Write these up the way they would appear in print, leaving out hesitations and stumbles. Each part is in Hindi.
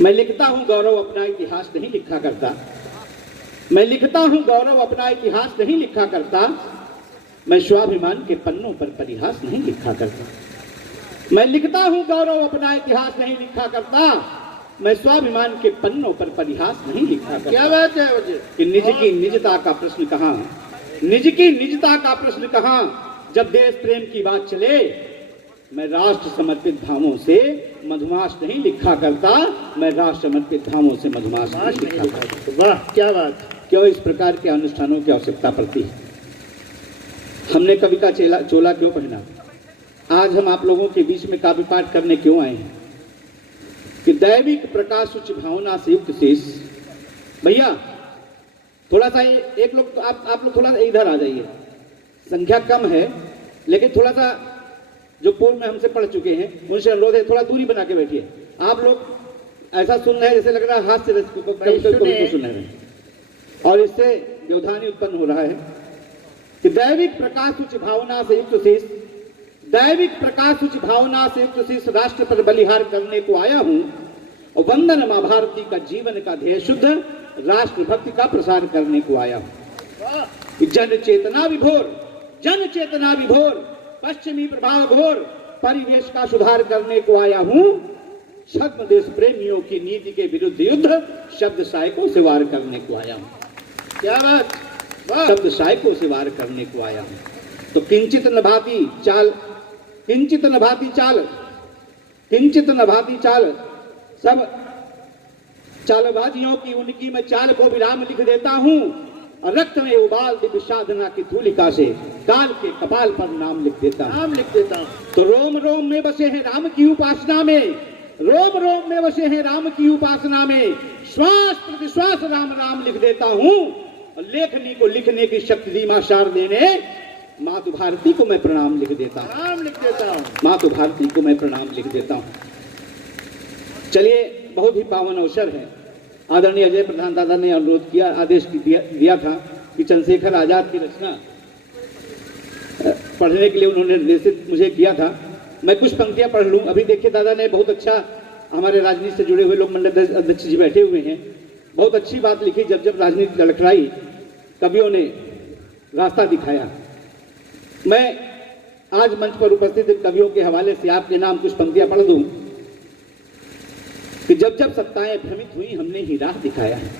मैं लिखता हूं गौरव अपना इतिहास नहीं लिखा करता। मैं लिखता हूं गौरव अपना इतिहास नहीं लिखा करता। मैं स्वाभिमान के पन्नों पर परिहास नहीं लिखा करता। मैं लिखता हूं गौरव अपना इतिहास नहीं लिखा करता। मैं स्वाभिमान के पन्नों पर परिहास नहीं लिखा करता। क्या बात है मुझे कि निज की निजता का प्रश्न कहां, निज की निजता का प्रश्न कहां। जब देश प्रेम की बात चले, मैं राष्ट्र समर्पित भावों से मधुमास नहीं लिखा करता। मैं राष्ट्र समर्पित भावों से मधुमास नहीं लिखा करता। वाह क्या बात। क्यों इस प्रकार के अनुष्ठानों की आवश्यकता पड़ती है? हमने कवि का चोला क्यों पहना? आज हम आप लोगों के बीच में काव्य पाठ करने क्यों आए हैं? कि दैविक प्रकाश उच्च भावना से युक्त शेष। भैया थोड़ा सा एक लोग तो आप लोग थोड़ा सा इधर आ जाइए। संख्या कम है लेकिन थोड़ा सा जो पूर्व में हमसे पढ़ चुके हैं उनसे अनुरोध है थोड़ा दूरी बना के बैठिए। आप लोग ऐसा सुन रहे हैं जैसे लग रहा है हाथ से सुन रहे हैं और इससे व्यवधान उत्पन्न हो रहा है कि दैविक प्रकाश उच्च भावना से युक्त शेष, दैविक प्रकाश उच्च भावना से युक्त शेष राष्ट्र पर बलिहार करने को आया हूं और वंदन मां भारती का जीवन का ध्येय शुद्ध राष्ट्र भक्ति का प्रसार करने को आया हूं। जन चेतना विभोर, जन चेतना विभोर, पश्चिमी प्रभाव घोर परिवेश का सुधार करने को आया हूं। छद्म देश प्रेमियों की नीति के विरुद्ध युद्ध शब्द सायकों से वार करने को आया हूं। क्या बात। शब्द सायकों से वार करने को आया हूं। तो किंचित न भाती चाल, किंचित न भाती चाल, किंचित न भाती चाल, सब चालबाजियों की उनकी मैं चाल को विराम लिख देता हूं और रक्त में उबाल दिव्य साधना की धूलिका से काल के कपाल पर नाम लिख देता हूं। नाम लिख देता हूं। तो रोम रोम में बसे हैं राम की उपासना में, रोम रोम में बसे हैं राम की उपासना में श्वास प्रतिश्वास राम राम लिख देता हूं। और लेखनी को लिखने की शक्ति दी मां शारदे ने, मातु भारती को मैं प्रणाम लिख देता हूं। नाम लिख देता हूं। मातु भारती को मैं प्रणाम लिख देता हूं। चलिए बहुत ही पावन अवसर है। आदरणीय अजय प्रधान दादा ने अनुरोध किया, आदेश दिया था कि चंद्रशेखर आजाद की रचना पढ़ने के लिए उन्होंने निर्देशित मुझे किया था। मैं कुछ पंक्तियां पढ़ लूं। अभी देखिए दादा ने बहुत अच्छा, हमारे राजनीति से जुड़े हुए लोग मंडल अध्यक्ष जी बैठे हुए हैं, बहुत अच्छी बात लिखी। जब जब राजनीति लड़खड़ाई कवियों ने रास्ता दिखाया। मैं आज मंच पर उपस्थित कवियों के हवाले से आपके नाम कुछ पंक्तियां पढ़ दूं कि जब जब सत्ताएं भ्रमित हुई हमने ही राह दिखाया है।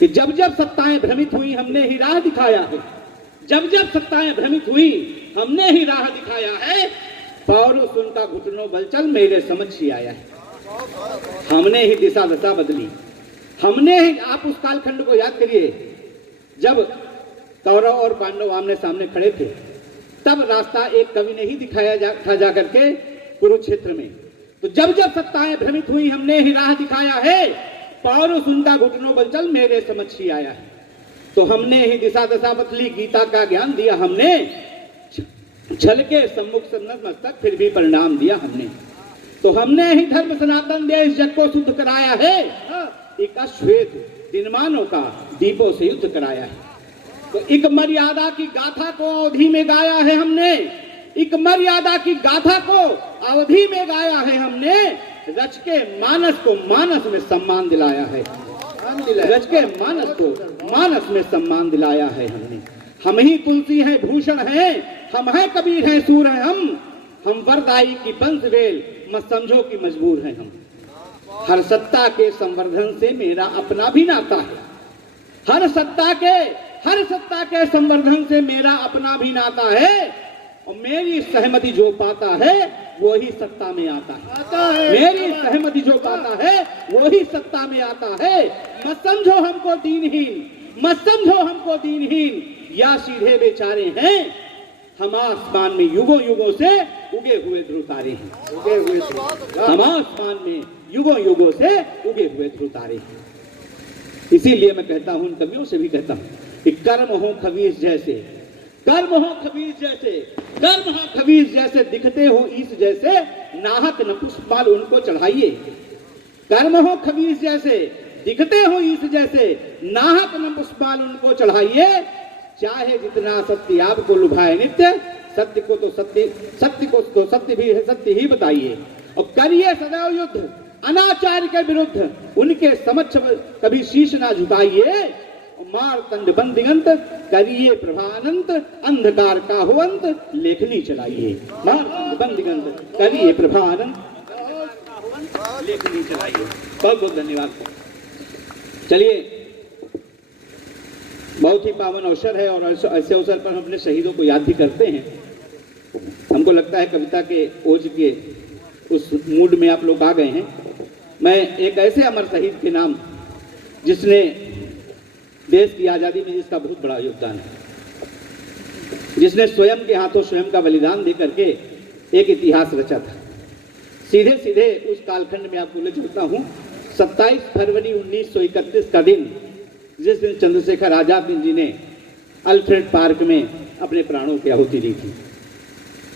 कि जब जब सत्ताएं भ्रमित हुई हमने ही राह दिखाया है। जब जब सत्ताएं भ्रमित हुई हमने ही राह दिखाया है। पौरुष उनका घुटनों बलचल मेरे समझ ही आया है। हमने ही दिशा दशा बदली, हमने ही। आप उस कालखंड को याद करिए जब कौरव और पांडव आमने सामने खड़े थे, तब रास्ता एक कवि ने ही दिखाया था जाकर के कुरुक्षेत्र में। तो जब जब सत्ताएं भ्रमित हुई हमने ही राह दिखाया है। पौरुष उनका घुटनों बलचल मेरे समझ ही आया है। तो हमने ही दिशा दशा बदली, गीता का ज्ञान दिया हमने, छल के सम्मुख नतमस्तक फिर भी परिणाम दिया हमने। तो हमने ही धर्म सनातन देश जग को शुद्ध कराया है। एक अश्वेत दिनमानों का दीपों से युद्ध कराया है। तो एक मर्यादा की गाथा को अवधि में गाया है हमने, एक मर्यादा की गाथा को अवधि में गाया है हमने। रच के मानस को मानस में सम्मान दिलाया है। रच के मानस को मानस में सम्मान दिलाया है हमने। हम ही तुलसी हैं भूषण हैं, हम हैं कबीर हैं सूर हैं हम वरदाई की बंसवेल मत समझो कि मजबूर हैं हम। हर सत्ता के संवर्धन से मेरा अपना भी नाता है। हर सत्ता के संवर्धन से मेरा अपना भी नाता है। और मेरी सहमति जो पाता है वो ही सत्ता में आता है। मेरी सहमति जो पाता है वो ही सत्ता में आता है। मत समझो हमको दीनहीन, मत समझो हमको दीनहीन, या सीधे बेचारे हैं हम आसमान में युगों युगों से उगे हुए ध्रुव तारे हैं। उगे हुए हम आसमान में युगों युगों से उगे हुए ध्रुव तारे हैं। इसीलिए मैं कहता हूं, उन कवियों से भी कहता हूं कि कर्म हो खबीस जैसे, कर्म हो खबीस जैसे, कर्म हो खबीस जैसे, दिखते हो ईस जैसे, नाहक न पुष्पमाल उनको चढ़ाइए। कर्म हो खबीस जैसे, दिखते हो ईस जैसे, नाहक न पुष्पमाल उनको चढ़ाइए। चाहे जितना सत्य आपको लुभाए नित्य, सत्य को तो सत्य भी है, सत्य ही बताइए। और करिए सदैव युद्ध, अनाचार के विरुद्ध उनके समक्ष कभी शीश ना झुकाइए। मारतंड बंदिगंत करिए प्रभानंत, अंधकार का हो अंत लेखनी चलाइए। मारतंड बंदिगंत करिए प्रभानंत, लेखनी चलाइए। बहुत बहुत धन्यवाद। चलिए, बहुत ही पावन अवसर है और ऐसे अवसर पर हम अपने शहीदों को याद भी करते हैं। हमको लगता है कविता के ओज के उस मूड में आप लोग आ गए हैं। मैं एक ऐसे अमर शहीद के नाम जिसने देश की आज़ादी में जिसका बहुत बड़ा योगदान है, जिसने स्वयं के हाथों स्वयं का बलिदान दे करके एक इतिहास रचा था, सीधे सीधे उस कालखंड में आपको ले चलता हूँ। 27 फरवरी 1931 का दिन, जिस दिन चंद्रशेखर आजाद जी ने अल्फ्रेड पार्क में अपने प्राणों की आहुति दी थी,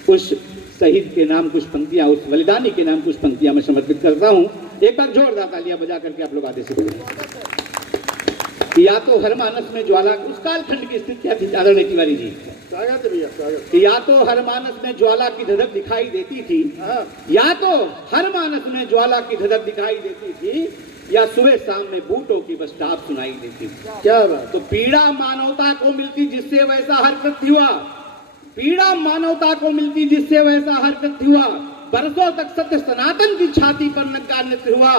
उस शहीद के नाम कुछ पंक्तियां, उस बलिदानी के नाम कुछ पंक्तियां मैं समर्पित करता हूं। एक बार जोरदार तालियां बजा करके आप लोग आगे से बोलें। या तो हर मानस में ज्वाला, उस कालखंड की स्थिति क्या थी आदरणीय तिवारी जी? स्वागत है भैया, स्वागत। या तो हर मानस में ज्वाला की धधक दिखाई देती थी, या तो हर मानस में ज्वाला की धधक दिखाई देती थी, या सुबह शाम में बूटों की बस टाप सुनाई देती। क्या बात। तो पीड़ा मानवता को मिलती जिससे वैसा हरकत हुआ, पीड़ा मानवता को मिलती जिससे वैसा हरकत हुआ। बरसों तक सत्य सनातन की छाती पर नंगा नृत्य हुआ।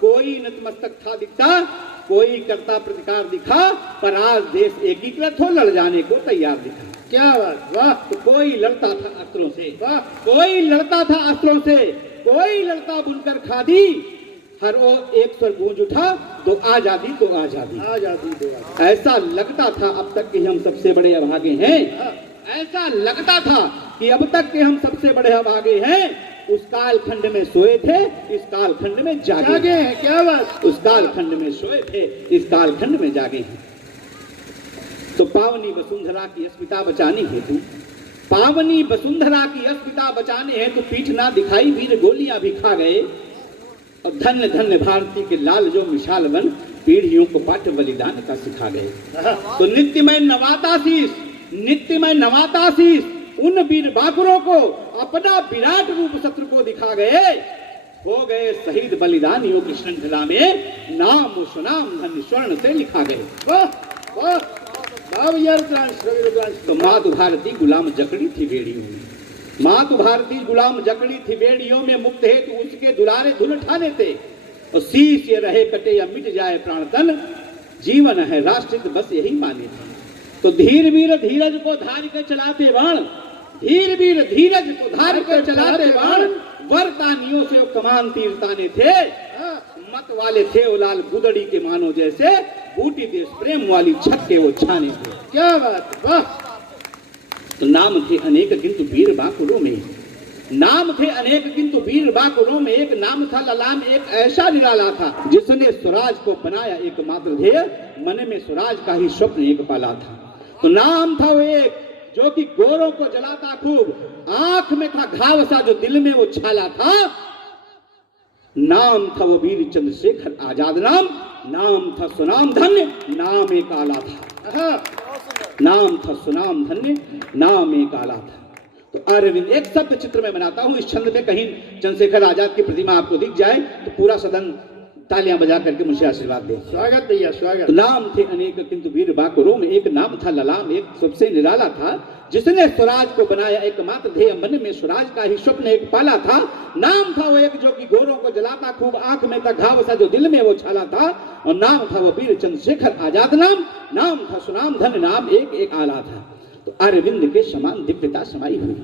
कोई नतमस्तक था दिखता, कोई करता प्रतिकार दिखा, पर आज देश एकीकृत हो लड़ जाने को तैयार दिखा। क्या बात, वाह। तो कोई लड़ता था अस्त्रों से, वाह, कोई लड़ता था अस्त्रों से, कोई लड़ता बुनकर खादी। हर वो एक स्वर गूंज उठा, तो आजादी तो आजादी, आजादी तो आजादी। ऐसा लगता था अब तक कि हम सबसे बड़े अभागे हैं, ऐसा लगता था कि अब तक के हम सबसे बड़े अभागे हैं। उस कालखंड में सोए थे, इस कालखंड में जागे हैं। क्या बात। उस कालखंड में सोए थे, इस कालखंड में जागे हैं। तो पावनी वसुंधरा की अस्मिता बचानी हेतु, पावनी वसुंधरा की अस्मिता बचाने हेतु पीठ ना दिखाई वीर गोलियां भी खा गए। और धन्य धन्य भारती के लाल जो मिसाल बन पीढ़ियों को पाठ बलिदान का सिखा गए। तो नित्यमय नवाता शीश, नित्यमय नवाता शीश उन वीर बाकुरों को अपना विराट रूप शत्रु को दिखा गए। हो गए शहीद बलिदानियों की श्रृंखला में नाम सुनाम धन्य स्वर्ण से लिखा गए। वाह वाह, तो मातु भारती गुलाम जकड़ी थी बेड़ियों में, मातु भारती गुलाम जकड़ी थी बेड़ियों में, मुक्त हेतु उसके दुलारे धुन ठाने थे। और शीश ये रहे कटे या मिट जाए प्राण तन, जीवन है राष्ट्रित बस यही माने थे। तो धीर वीर धीरज को धार के चलाते बाण, धीर वीर धीरज को धार के चलाते बाण, वरतानियों से वो कमान तीर ताने थे। मत वाले थे वो लाल गुदड़ी के मानो जैसे, बूटी देश प्रेम वाली छत के वो छाने थे। क्या बात, वाह। तो नाम थे अनेक किंतु वीर बाकुरों में, नाम थे अनेक किंतु वीर बाकुरों में एक नाम था ललाम, एक ऐसा निराला था जिसने स्वराज को बनाया एकमात्र ध्येय, मन में स्वराज का ही स्वप्न एक पाला था। तो नाम था वो एक जो कि गोरों को जलाता खूब, आंख में था घाव सा जो दिल में वो छाला था। नाम था वो वीर चंद्रशेखर आजाद नाम, नाम था सुनाम धन्य, नाम एक आला था। नाम था सुनाम धन्य, नाम एक आला था। तो अरविंद, एक शब्द चित्र में बनाता हूं, इस छंद में कहीं चंद्रशेखर आजाद की प्रतिमा आपको दिख जाए तो पूरा सदन तालियां बजा करके मुझे आशीर्वाद दे। स्वागत भैया, स्वागत। तो नाम थे अनेक किंतु वीर बाकुरों में एक नाम था ललाम, एक सबसे निराला था जिसने स्वराज को बनाया एकमात्र ध्येय, मन में स्वराज का ही स्वप्न एक पाला था। नाम था वो एक जो कि गोरों को जलाता खूब, आंख में था घाव सा जो दिल में वो छाला था। और नाम था वो वीर चंद्रशेखर आजाद नाम, नाम था सुनाम धन, नाम एक एक आला था। तो अरविंद के समान दिव्यता समाई हुई,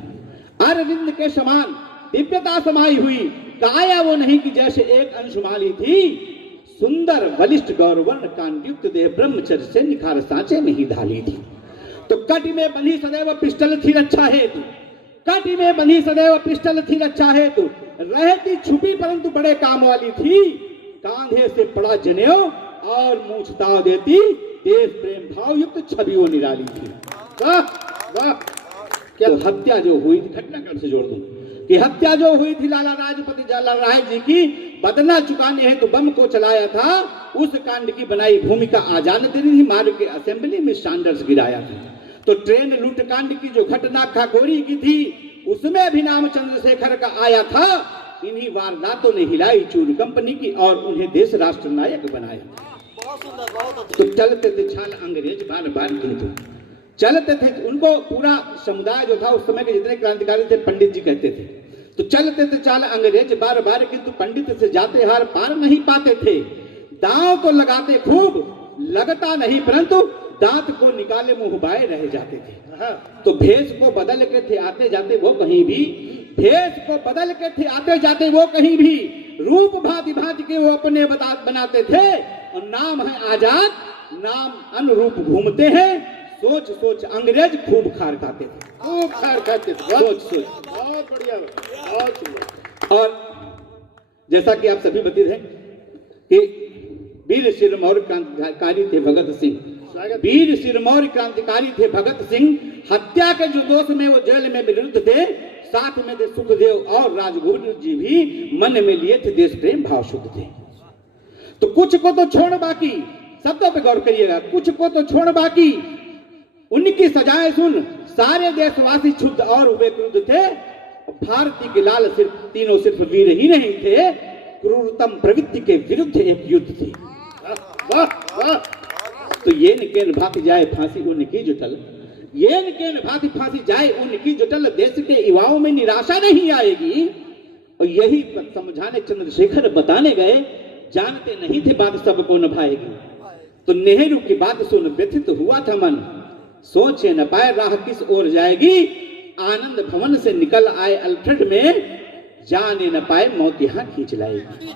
अरविंद के समान दिव्यता समाई हुई, काया वो नहीं कि जैसे एक अंशुमाली थी, सुंदर बलिष्ठ गौरवर्ण कांतियुक्त देह ब्रह्मचर्य से निखार सांचे में ही ढाली थी। तो कटी में बंधी सदैव पिस्टल थी रक्षा हेतु, कटी में बंधी सदैव पिस्टल थी रक्षा हेतु, रहती छुपी परंतु बड़े काम वाली थी। कांधे से पड़ा जनेऊ और मूंछ ताव देती, देश प्रेम भाव युक्त छवि वो निराली थी। वाह वाह। क्या तो हत्या जो हुई थी, घटनाक्रम से जोड़ दूं कि हत्या जो हुई थी लाला राजपति जलाल राय जी की, बदला चुकाने हेतु बम को चलाया था। उस कांड की बनाई भूमिका आजाद ने थी, मार्ग के असेंबली में सैंडर्स गिराया था। तो ट्रेन लूट कांड की जो घटना खाकोरी की थी, उसमें भी नाम चंद्रशेखर का आया था। इन्हीं वारदातों ने हिलाई चूर कंपनी की और उन्हें देश राष्ट्र नायक बनाया। तो चलते थे छाल अंग्रेज बार बार किंतु चलते थे, उनको पूरा समुदाय जो था उस समय के जितने क्रांतिकारी थे पंडित जी कहते थे। तो चलते थे चाल अंग्रेज बार बार किंतु पंडित से जाते हार पार नहीं पाते थे। दांव तो लगाते खूब लगता नहीं परंतु दांत को निकाले मुंह बाए रह जाते थे। तो भेष को बदल के थे आते जाते वो कहीं भी, भेष को बदल के थे आते जाते वो कहीं भी, रूप भांति भांति के वो अपने बनाते थे और नाम है आजाद, नाम अनुरूप घूमते हैं। सोच सोच अंग्रेज खूब खार खाते थे, खूब खार खाते थे। सोच सोच बहुत बढ़िया, बहुत सुंदर। और जैसा कि आप सभी बता हैं कि वीर सिरमौर क्रांतिकारी थे भगत सिंह, वीर सिरमौर क्रांतिकारी थे भगत सिंह। हत्या के जो दोष में वो जेल में विरुद्ध थे, साथ में थे सुखदेव और राजगुरु जी भी मन में लिए थे देश प्रेम भाव शुद्ध थे। तो कुछ को तो छोड़ बाकी, शब्दों पे गौर करिएगा, कुछ को तो छोड़ बाकी, उनकी सजाएं सुन सारे देशवासी क्षुब्ध और हुए क्रुद्ध थे। भारती के लाल सिर्फ तीनों सिर्फ वीर ही नहीं थे, क्रूरतम प्रवृत्ति के विरुद्ध एक युद्ध थे। वाह वाह। तो ये निकेन भाती जाए फांसी उनकी जुटल, ये निकेन भाती फांसी जाए उनकी जुटल, देश के युवाओं में निराशा नहीं आएगी। और यही समझाने चंद्रशेखर बताने गए, जानते नहीं थे बात सबको निभाएगी। तो नेहरू की बात सुन व्यथित हुआ था मन, सोचे न पाए राह किस ओर जाएगी। आनंद भवन से निकल आए अल्फ्रेड में, जाने न पाए मौत यहाँ खींच लाएगी,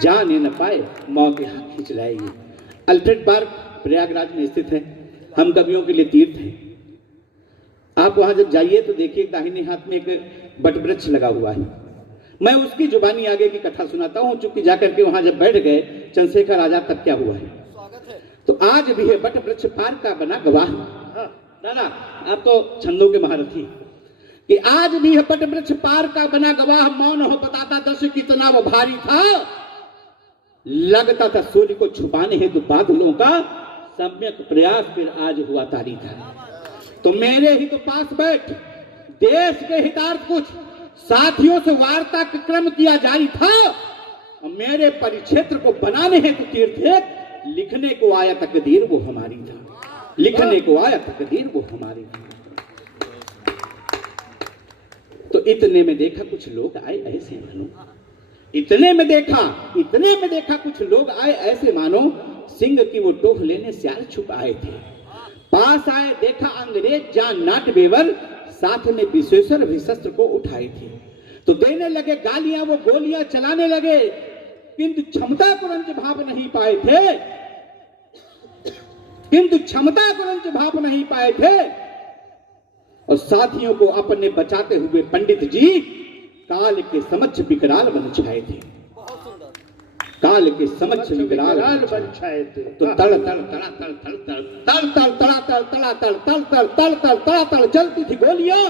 जाने न पाए मौत यहाँ खींच लाएगी। अल्फ्रेड पार्क प्रयागराज में स्थित है, हम कवियों के लिए तीर्थ है। आप वहां जब जाइए तो देखिए दाहिने हाथ में एक बट वृक्ष लगा हुआ है। मैं उसकी जुबानी आगे की कथा सुनाता हूं, चूंकि जाकर के वहां जब बैठ गए चंद्रशेखर आजाद तब क्या हुआ है। तो आज भी है बट वृक्ष पार्क का बना गवाह। दादा आप तो छंदों के महारथी, कि आज भी है बट वृक्ष पार्क का बना गवाह। मौन हो बताता दर्श कितना वो भारी था, लगता था सूर्य को छुपाने हेतु बादलों का सम्यक प्रयास फिर आज हुआ तारी था। तो मेरे ही तो पास बैठ देश के हितार्थ कुछ साथियों से वार्ता का क्रम किया जारी था। और मेरे परिक्षेत्र को बनाने हेतु तीर्थ लिखने को आया तकदीर वो हमारी था, लिखने को आया तकदीर वो हमारी थी। तो इतने में देखा कुछ लोग आए ऐसे मानो, इतने में देखा कुछ लोग आए ऐसे मानो सिंह की वो टोह लेने स्याल छुप आए थे। पास आए देखा अंग्रेज जान नाट बेवर, साथ में विश्वेश्वर भी शस्त्र को उठाए थे। तो देने लगे गालियां वो गोलियां चलाने लगे, किंतु क्षमता को रंज भाप नहीं पाए थे, किंतु क्षमता को रंज भाप नहीं पाए थे। और साथियों को अपने बचाते हुए पंडित जी काल के समक्ष विकराल बन छाए थे, काल के समक्ष विकराल बन छाए थे। तो तड़ तड़ तड़ा तड़ तड़ तड़ तड़ तड़ तड़ा तड़ तड़ा तड़ तड़ तड़ तड़ तड़ तड़ा तड़ चलती थी गोलियां।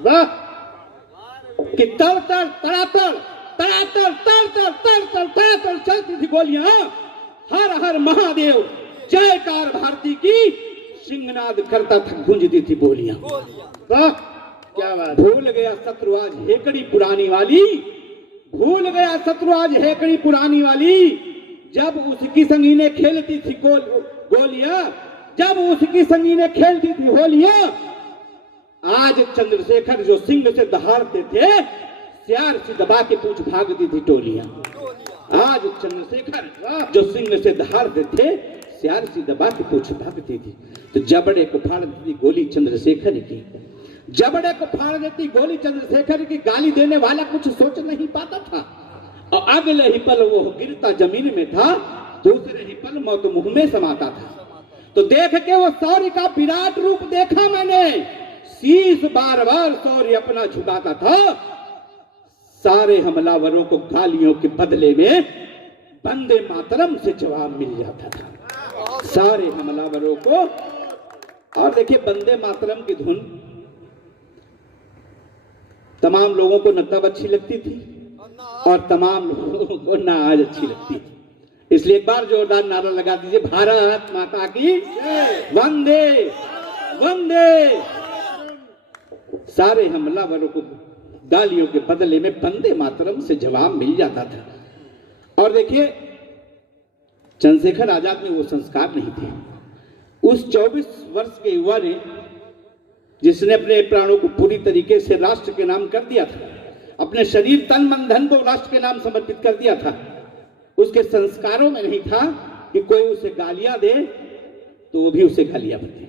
वाह कि तड़ तड़ तड़ा तड़ तड़ा तड़ तड़ तड़ तड़ तड़ तड़ा तड़ चलती थी गोलियां। हर हर महादेव जयकार भारती की सिंहनाद करता था, गूंजती थी बोलियां। वाह क्या बात। भूल गया शत्रु आज हेकड़ी पुरानी वाली, भूल गया शत्रु आज हेकड़ी पुरानी वाली, जब उसकी संगीने खेलती थी गोलियां, जब उसकी संगीने खेलती थी होलियां। आज चंद्रशेखर जो सिंह से दहाड़ते थे, सियार से दबा के पूछ भागती थी टोलियां। आज चंद्रशेखर जो सिंह से दहाड़ते थे, सियार से दबा के पूछ भागती थी। तो जबड़े को फाड़ देती गोली चंद्रशेखर की, जबड़े को फाड़ देती गोली चंद्रशेखर की। गाली देने वाला कुछ सोच नहीं पाता था, और अगले ही पल वो गिरता जमीन में था, दूसरे ही पल मौत मुंह में समाता था। तो देख के वो शौर्य का विराट रूप देखा मैंने, शीश बार बार शौर्य अपना झुकाता था। सारे हमलावरों को गालियों के बदले में वंदे मातरम से जवाब मिल जाता था, सारे हमलावरों को। और देखिए वंदे मातरम की धुन तमाम लोगों को न तब अच्छी लगती थी और तमाम लोगों को न आज अच्छी लगती थी। इसलिए एक बार जोरदार नारा लगा दीजिए, भारत माता की वंदे वंदे। सारे हमलावरों को गालियों के बदले में वंदे मातरम से जवाब मिल जाता था। और देखिए, चंद्रशेखर आजाद में वो संस्कार नहीं थे। उस 24 वर्ष के युवा ने, जिसने अपने प्राणों को पूरी तरीके से राष्ट्र के नाम कर दिया था, अपने शरीर तन मन धन को राष्ट्र के नाम समर्पित कर दिया था, उसके संस्कारों में नहीं था कि कोई उसे गालियां दे तो वो भी उसे गालियां भरे।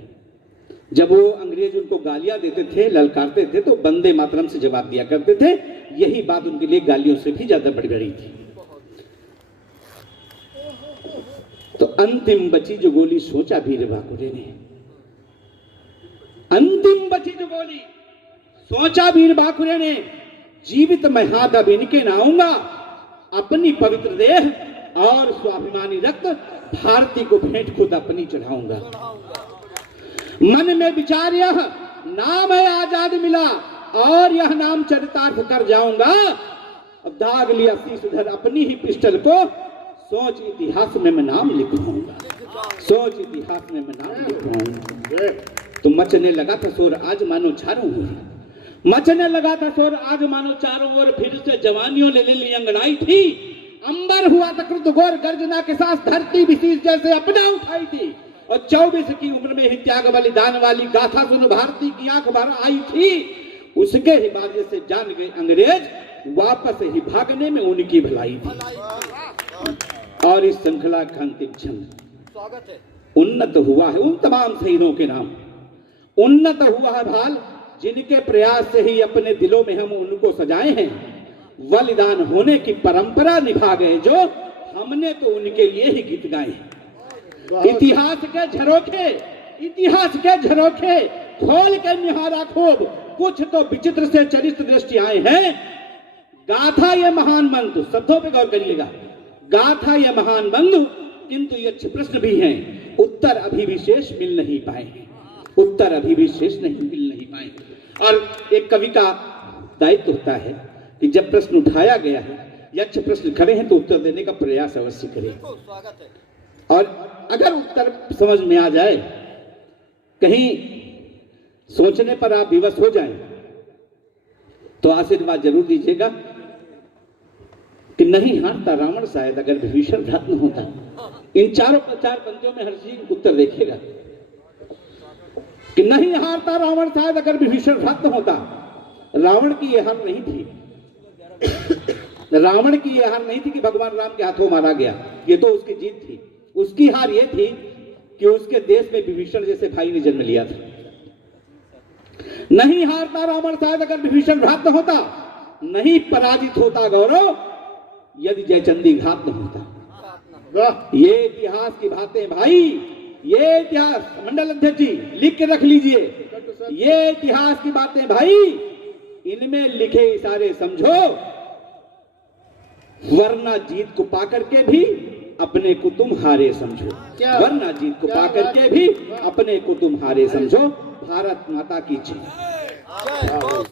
जब वो अंग्रेज उनको गालियां देते थे, ललकारते थे, तो वंदे मातरम से जवाब दिया करते थे। यही बात उनके लिए गालियों से भी ज्यादा बढ़ गई थी। तो अंतिम बची जो गोली सोचा वीर बाकुरे ने, अंतिम बची जो गोली सोचा वीर बाकुरे ने, जीवित मैं हाथ अब इनके न आऊंगा, अपनी पवित्र देह और स्वाभिमानी रक्त भारती को भेंट खुद अपनी चढ़ाऊंगा। मन में विचार यह, नाम है आजाद मिला और यह नाम चरितार्थ कर जाऊंगा। दाग लिया शीश उधर अपनी ही पिस्टल को, सोच इतिहास में मैं नाम लिखवाऊंगा, सोच इतिहास में मैं नाम लिखवाऊंगा। तो मचने लगा था शोर आज मानो चारों ओर, मचने लगा था शोर आज मानो चारों ओर, फिर से जवानियों ने ले ली अंगड़ाई थी। अंबर हुआ था क्रुद्ध घोर गर्जना के साथ, धरती भी शीश जैसे अपना उठाई थी। और 24 की उम्र में ही त्याग बलिदान वाली गाथा सुन भारती की आंख भर आई थी। उसके ही बाद से जान गए अंग्रेज, वापस ही भागने में उनकी भलाई थी। और इस श्रृंखला का अंतिम क्षण उन्नत हुआ है उन तमाम शहीदों के नाम, उन्नत हुआ है भाल जिनके प्रयास से ही अपने दिलों में हम उनको सजाए हैं। बलिदान होने की परंपरा निभा गए जो, हमने तो उनके लिए ही गीत गाए हैं। इतिहास के झरोखे, इतिहास के झरोखे खोल के निहारा खूब, कुछ तो विचित्र से चरित्र दृष्टि आए हैं। गाथा ये महान बंधु, शब्दों पे गौर करिएगा, गाथा ये महान बंधु, किंतु ये अच्छे प्रश्न भी हैं, उत्तर अभी विशेष मिल नहीं पाए, उत्तर अभी विशेष नहीं मिल नहीं पाए। और एक कवि का दायित्व होता है कि जब प्रश्न उठाया गया है या अच्छे प्रश्न खड़े हैं तो उत्तर देने का प्रयास अवश्य करें। और अगर उत्तर समझ में आ जाए, कहीं सोचने पर आप विवश हो जाएं, तो आशीर्वाद जरूर दीजिएगा कि नहीं हारता रावण शायद अगर विभीषण भ्रात न होता। इन चार पंक्तियों में हर चीज उत्तर देखिएगा कि नहीं हारता रावण शायद अगर विभीषण भ्रात न होता। रावण की यह हार नहीं थी, रावण की यह हार नहीं थी कि भगवान राम के हाथों मारा गया, ये तो उसकी जीत थी। उसकी हार यह थी कि उसके देश में विभीषण जैसे भाई ने जन्म लिया था। नहीं हारता रावण शायद अगर विभीषण भ्रात न होता, नहीं पराजित होता गौरव यदि जयचंदी घात न होता। ये इतिहास की बातें भाई, ये इतिहास मंडल अध्यक्ष जी लिख के रख लीजिए, ये इतिहास की बातें भाई, इनमें लिखे इशारे समझो, वरना जीत को पाकर के भी अपने को तुम हारे समझो, वरना जीत को पाकर के भी अपने को तुम हारे समझो। भारत माता की जय।